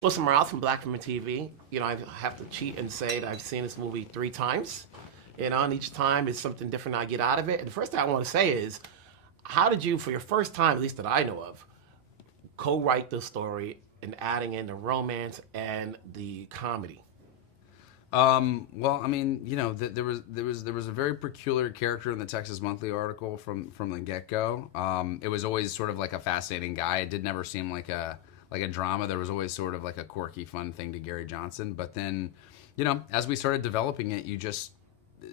Wilson Morales from Black Women TV. I have to cheat and say that I've seen this movie 3 times. And each time is something different I get out of it. And the first thing I want to say is, how did you, for your first time, at least that I know of, co-write the story and adding in the romance and the comedy? Well, I mean, there was a very peculiar character in the Texas Monthly article from the get go. It was always sort of like a fascinating guy. It did never seem like a drama. There was always sort of like a quirky, fun thing to Gary Johnson. But then, as we started developing it, you just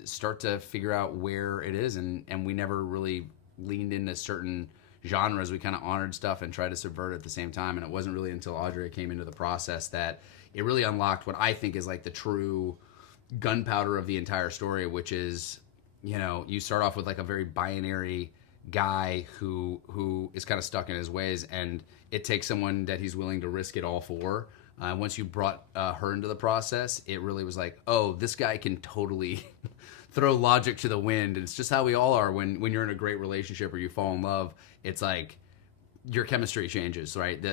start to figure out where it is, and we never really leaned into certain genres. We kind of honored stuff and tried to subvert it at the same time. And it wasn't really until Adria came into the process that it really unlocked what I think is like the true gunpowder of the entire story, which is, you start off with like a very binary guy who is kind of stuck in his ways, and it takes someone that he's willing to risk it all for. Once you brought her into the process, it really was like, oh, this guy can totally throw logic to the wind. And it's just how we all are when you're in a great relationship or you fall in love. It's like your chemistry changes, right?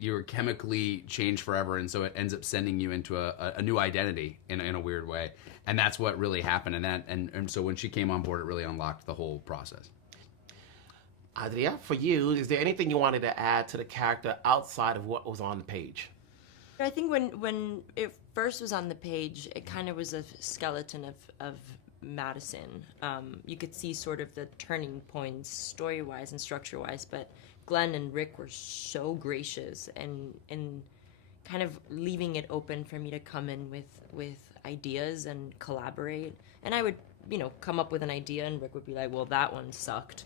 You're chemically changed forever, and so it ends up sending you into a new identity in a weird way. And that's what really happened. And so when she came on board, it really unlocked the whole process. Adria, for you, is there anything you wanted to add to the character outside of what was on the page? I think when it first was on the page, it kind of was a skeleton of Madison. You could see sort of the turning points story-wise and structure-wise, but Glenn and Rick were so gracious and kind of leaving it open for me to come in with ideas and collaborate. And I would, come up with an idea, and Rick would be like, well, that one sucked.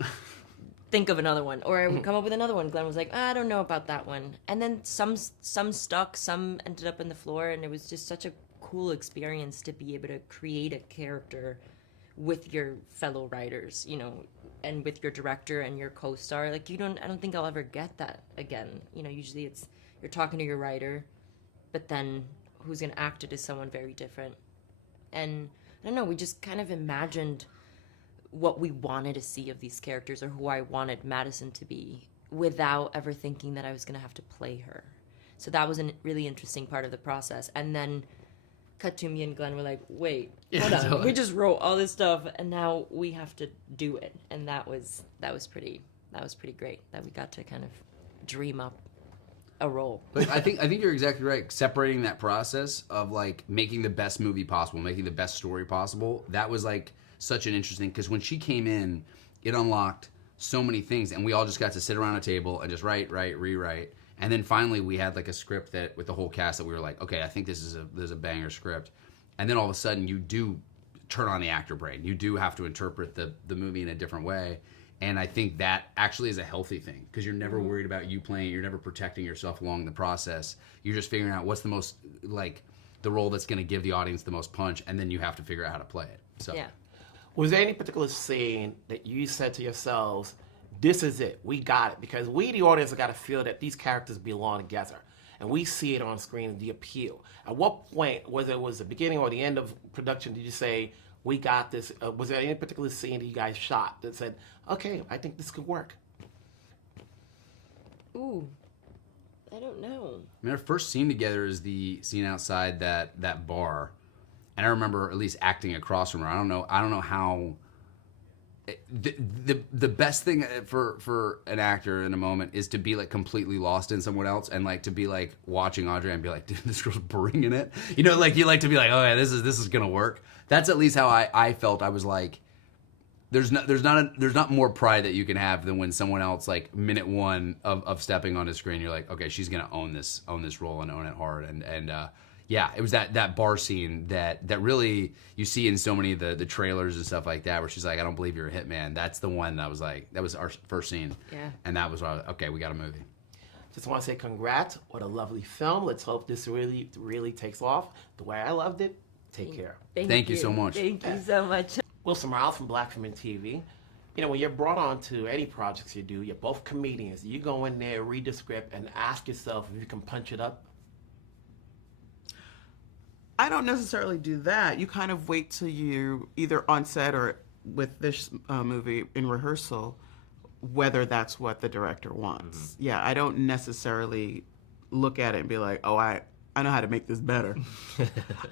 Think of another one. Or I would come up with another one. Glenn was like, I don't know about that one. And then some stuck, some ended up in the floor, and it was just such a cool experience to be able to create a character with your fellow writers, and with your director and your co-star. Like, I don't think I'll ever get that again. Usually it's, you're talking to your writer, but then who's going to act it is someone very different. And I don't know, we just kind of imagined what we wanted to see of these characters, or who I wanted Madison to be, without ever thinking that I was going to have to play her. So that was a really interesting part of the process. And then cut to me and Glenn were like, wait, hold on. Totally. We just wrote all this stuff and now we have to do it. And that was pretty great that we got to kind of dream up a role. But I think you're exactly right. Separating that process of like making the best movie possible, making the best story possible, that was like such an interesting, because when she came in, it unlocked so many things, and we all just got to sit around a table and just write, rewrite. And then finally we had like a script that with the whole cast that we were like, okay, I think this is a banger script. And then all of a sudden you do turn on the actor brain. You do have to interpret the movie in a different way. And I think that actually is a healthy thing, because you're never worried about you playing it. You're never protecting yourself along the process. You're just figuring out what's the most, like, the role that's going to give the audience the most punch, and then you have to figure out how to play it. So Yeah. Was there any particular scene that you said to yourselves, this is it, we got it? Because we, the audience, have got to feel that these characters belong together. And we see it on screen, the appeal. At what point, whether it was the beginning or the end of production, did you say, we got this? Was there any particular scene that you guys shot that said, okay, I think this could work? Ooh, I don't know. I mean, our first scene together is the scene outside that bar, and I remember at least acting across from her. I don't know how. The best thing for an actor in a moment is to be like completely lost in someone else, and like to be like watching Audrey and be like, dude, this girl's bringing it. Like you like to be like, oh yeah, this is gonna work. That's at least how I felt. I was like, there's not more pride that you can have than when someone else, like minute one of stepping on the screen, you're like, okay, she's gonna own this role and own it hard. And yeah, it was that bar scene that really you see in so many of the trailers and stuff like that, where she's like, I don't believe you're a hitman. That's the one that was like, that was our first scene. Yeah. And that was okay, we got a movie. Just want to say congrats. What a lovely film. Let's hope this really, really takes off the way I loved it. Take care. Thank you so much. Thank you so much. Wilson Morales from Black Women TV. When you're brought on to any projects you do, you're both comedians. You go in there, read the script, and ask yourself if you can punch it up. I don't necessarily do that. You kind of wait till you either on set or with this movie in rehearsal, whether that's what the director wants. Yeah, I don't necessarily look at it and be like, oh, I know how to make this better.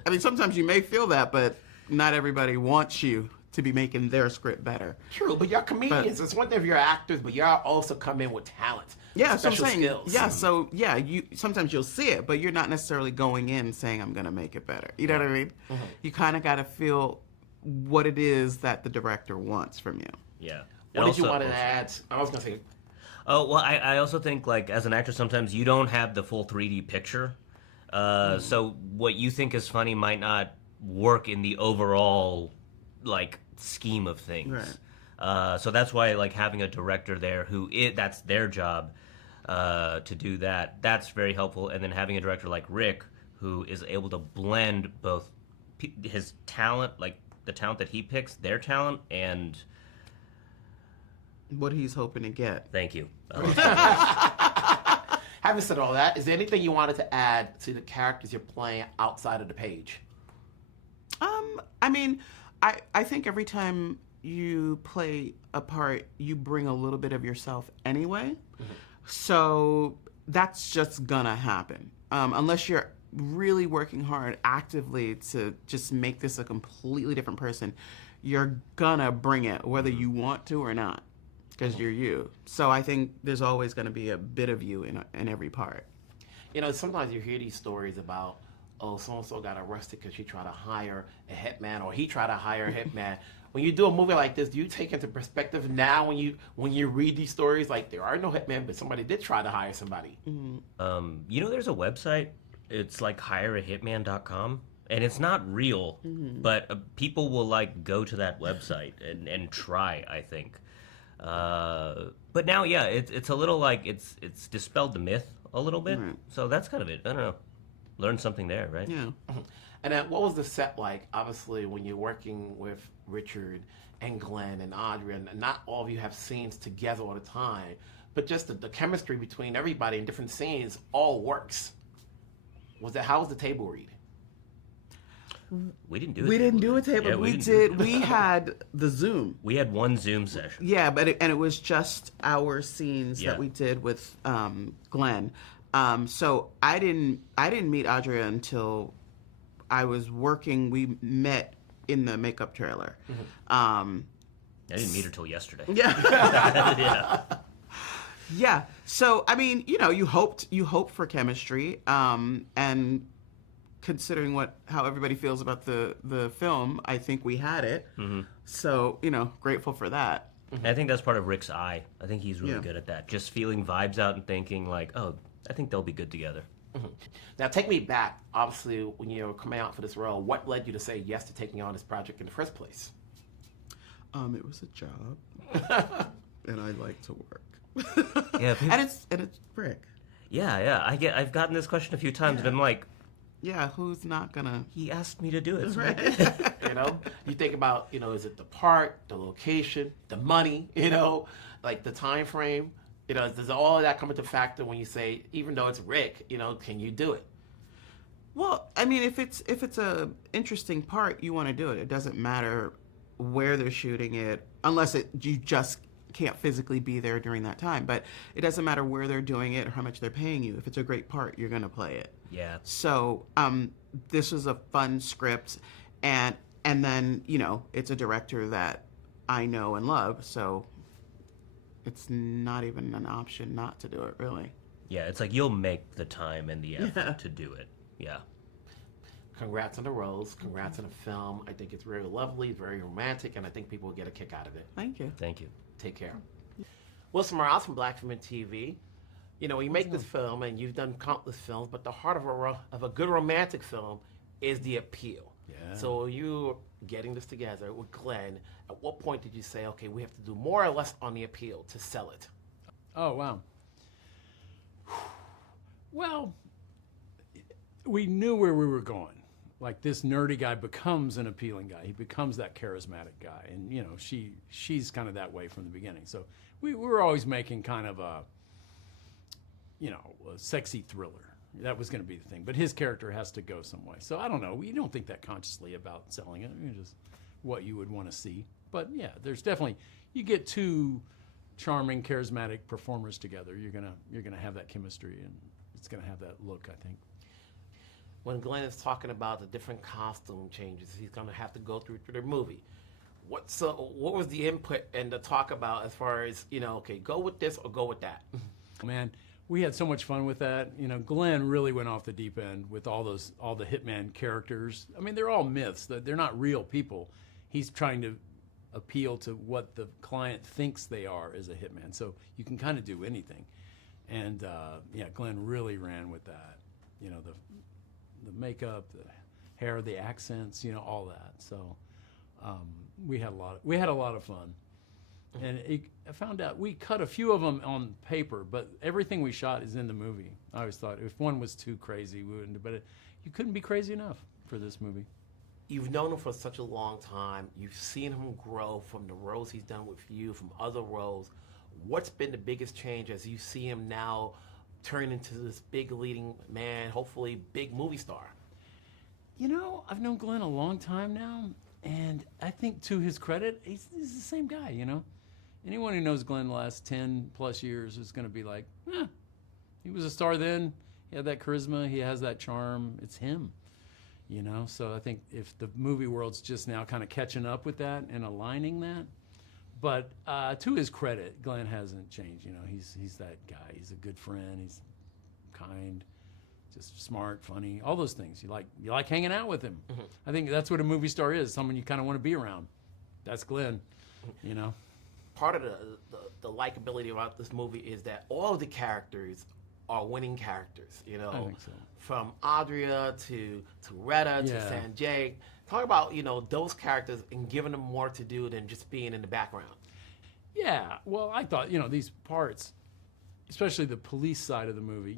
I mean, sometimes you may feel that, but not everybody wants you to be making their script better. True, but you're comedians. It's one thing if you're actors, but y'all also come in with talent. Yeah, so I'm special saying, skills. yeah, so yeah, you sometimes you'll see it, but you're not necessarily going in saying I'm gonna make it better. You know what I mean? Mm-hmm. You kind of got to feel what it is that the director wants from you. Yeah. What And did you also- want to add? I was gonna say, Oh, well, I also think, like, as an actor, sometimes you don't have the full 3D picture. So what you think is funny might not work in the overall, like, scheme of things. Right. So that's why, like, having a director there that's their job to do that, that's very helpful. And then having a director like Rick, who is able to blend both his talent, like, the talent that he picks, their talent, and... What he's hoping to get. Thank you. having said all that, is there anything you wanted to add to the characters you're playing outside of the page? I mean, I think every time you play a part, you bring a little bit of yourself anyway. So that's just gonna happen. Unless you're really working hard actively to just make this a completely different person, you're gonna bring it whether you want to or not, because you're you. So I think there's always gonna be a bit of you in every part. You know, sometimes you hear these stories about, oh, so-and-so got arrested because she tried to hire a hitman, or he tried to hire a hitman. When you do a movie like this, do you take into perspective now when you read these stories, like there are no hitmen, but somebody did try to hire somebody? You know, there's a website. It's like hireahitman.com, and it's not real, but people will like go to that website and try, I think. But now, yeah, it's a little like it's dispelled the myth a little bit. Right. So that's kind of it. I don't know. Learn something there, right? Yeah. And then what was the set like, obviously, when you're working with Richard and Glen and Adria, and not all of you have scenes together all the time, but just the chemistry between everybody in different scenes all works. How was the table read? We didn't do it. We didn't do a table. Yeah, We had the Zoom. We had one Zoom session. Yeah, but it was just our scenes Yeah. that we did with Glenn. So I didn't meet Adria until I was working. We met in the makeup trailer. I didn't meet her till yesterday. Yeah. Yeah. Yeah. So I mean, you hope for chemistry, and considering how everybody feels about the film, I think we had it. So grateful for that. And I think that's part of Rick's eye. I think he's really Yeah. good at that. Just feeling vibes out and thinking like, oh, I think they'll be good together. Now, take me back, obviously, when you were coming out for this role, what led you to say yes to taking on this project in the first place? It was a job, and I like to work. Yeah, and it's Rick. Yeah. I've gotten this question a few times, and I'm like, Yeah, who's not gonna? he asked me to do it. Right. You think about, is it the part, the location, the money, like the time frame? Does all of that come into factor when you say, even though it's Rick, can you do it? Well, I mean, if it's a interesting part, you want to do it. It doesn't matter where they're shooting it, unless you just can't physically be there during that time. But it doesn't matter where they're doing it or how much they're paying you. If it's a great part, you're gonna play it. Yeah. So this was a fun script, and then it's a director that I know and love, so it's not even an option not to do it, really. Yeah, it's like you'll make the time and the effort to do it. Yeah. Congrats on the roles. Congrats on the film. I think it's very lovely, very romantic, and I think people will get a kick out of it. Thank you. Thank you. Take care. Wilson Morales from Black Film and TV. You make this film, and you've done countless films, but the heart of a good romantic film is the appeal. Yeah. So you getting this together with Glenn, at what point did you say, okay, we have to do more or less on the appeal to sell it? Oh, wow. Well, we knew where we were going. Like, this nerdy guy becomes an appealing guy. He becomes that charismatic guy. And, she's kind of that way from the beginning. So we were always making kind of a sexy thriller. That was going to be the thing. But his character has to go some way. So I don't know. We don't think that consciously about selling it. Just what you would want to see. But, yeah, there's definitely, you get two charming, charismatic performers together, you're gonna have that chemistry, and it's gonna have that look, I think. when Glenn is talking about the different costume changes he's going to have to go through the movie, what was the input and the talk about as far as, okay, go with this or go with that? Man, we had so much fun with that. Glenn really went off the deep end with all the hitman characters. I mean, they're all myths. They're not real people. He's trying to appeal to what the client thinks they are as a hitman. So you can kind of do anything. And Glenn really ran with that. The makeup, the hair, the accents, all that. So we had a lot of fun. And I found out we cut a few of them on paper, but everything we shot is in the movie. I always thought if one was too crazy, we wouldn't. But you couldn't be crazy enough for this movie. You've known him for such a long time. You've seen him grow from the roles he's done with you, from other roles. What's been the biggest change as you see him now turn into this big leading man, hopefully big movie star? I've known Glenn a long time now, and I think to his credit, he's the same guy, Anyone who knows Glenn the last 10 plus years is going to be like, he was a star then. He had that charisma. He has that charm. It's him, So I think if the movie world's just now kind of catching up with that and aligning that. But to his credit, Glenn hasn't changed. He's that guy. He's a good friend. He's kind, just smart, funny, all those things. You like hanging out with him. Mm-hmm. I think that's what a movie star is, someone you kind of want to be around. That's Glenn, Part of the likability about this movie is that all of the characters are winning characters, I think so. From Adria to Retta to Sanjay. Talk about, those characters and giving them more to do than just being in the background. Yeah, well, I thought, these parts, especially the police side of the movie,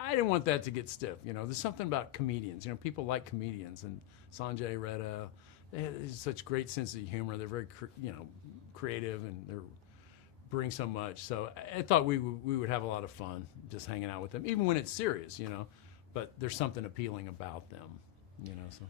I didn't want that to get stiff. There's something about comedians. People like comedians, and Sanjay, Retta, they have such great sense of humor. They're very, creative, and they bring so much. So I thought we would have a lot of fun just hanging out with them, even when it's serious, But there's something appealing about them, So.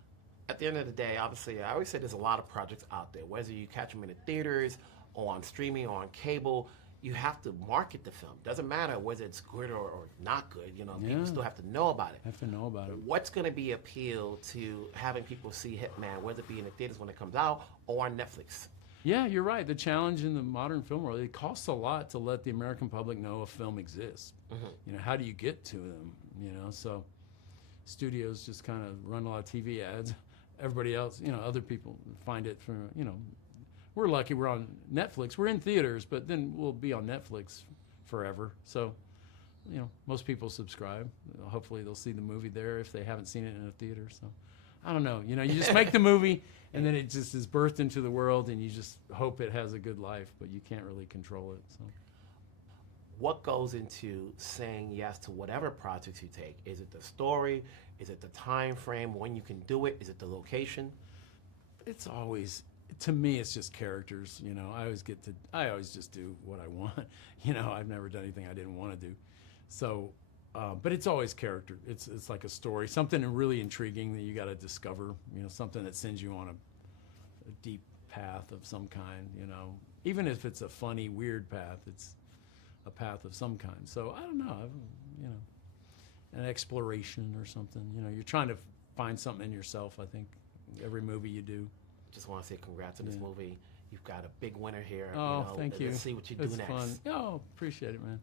At the end of the day, obviously, I always say there's a lot of projects out there. Whether you catch them in the theaters or on streaming or on cable, you have to market the film. Doesn't matter whether it's good or not good. People still have to know about it. Have to know about it. What's going to be appeal to having people see Hitman, whether it be in the theaters when it comes out or on Netflix? Yeah, you're right. The challenge in the modern film world, it costs a lot to let the American public know a film exists. Mm-hmm. How do you get to them? So studios just kind of run a lot of TV ads. Everybody else, other people find it from, we're lucky we're on Netflix. We're in theaters, but then we'll be on Netflix forever. So, most people subscribe. Hopefully they'll see the movie there if they haven't seen it in a theater. So, I don't know. You just make the movie, and then it just is birthed into the world, and you just hope it has a good life, but you can't really control it. So. What goes into saying yes to whatever projects you take? Is it the story? Is it the time frame when you can do it? Is it the location? It's always, to me, it's just characters. I always just do what I want. I've never done anything I didn't want to do. So, but it's always character. It's like a story, something really intriguing that you got to discover. Something that sends you on a deep path of some kind. Even if it's a funny, weird path, it's a path of some kind. So I don't know, an exploration or something. You're trying to find something in yourself. I think every movie you do. Just want to say congrats on this movie. You've got a big winner here. Oh, thank you. Let's see what you do it's next. Fun. Oh, appreciate it, man.